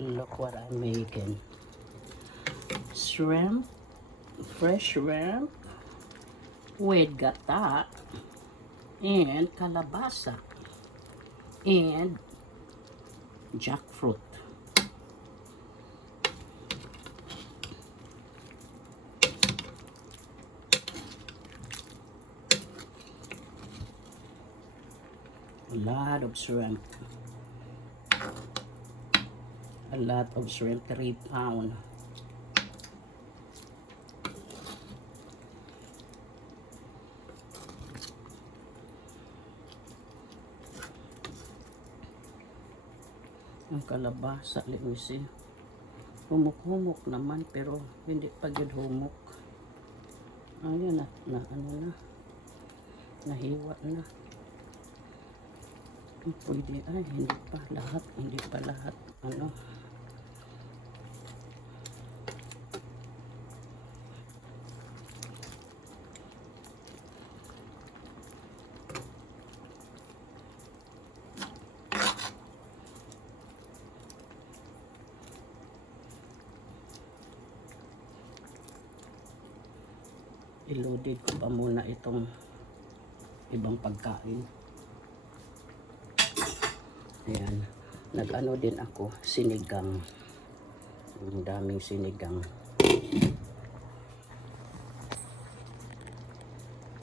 Look what I'm making. Shrimp, fresh shrimp with gata and kalabasa and jackfruit. A lot of shrimp. A lot of shrimp, 3 pounds. Ang kalabasa, let me see. Humuk-humuk naman pero hindi pa gud humuk. Ayun na ano na. Nahiwa na. Pwede ay hindi pa lahat ano. I-loaded ko pa muna itong ibang pagkain. Ayan. Nag-ano din ako, sinigang. Ang daming sinigang.